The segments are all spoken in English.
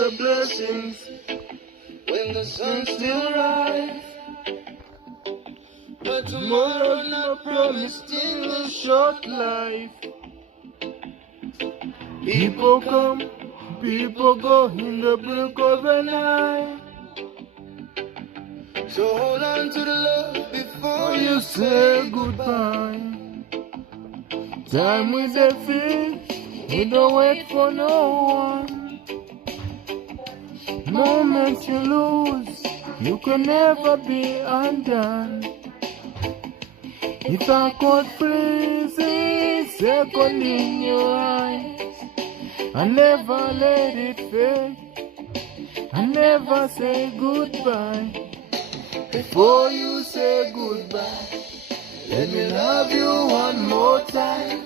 the blessings when the sun still rise. But tomorrow not promised in this short life. People come, people go in the blink of an eye. So hold on to the love before you say goodbye. Time with the fish, we don't wait for no one. Moments you lose, you can never be undone. If I could freeze a second in your eyes, I never let it fade, I never say goodbye. Before you say goodbye, let me love you one more time.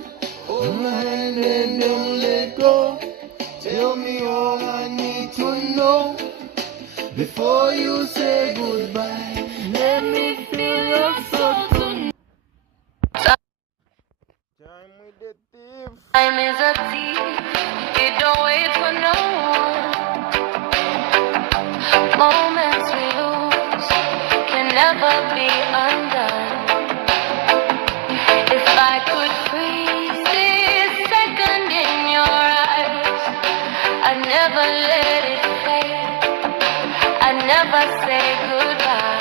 Hold my hand and don't let go. Tell me all I need to know. Before you say goodbye, let me feel your soul tonight. Time with the thief. Time is a thief. It don't wait for no one. Moments we lose can never be undone. If I could freeze this second in your eyes, I'd never let it fade, I'd never say goodbye.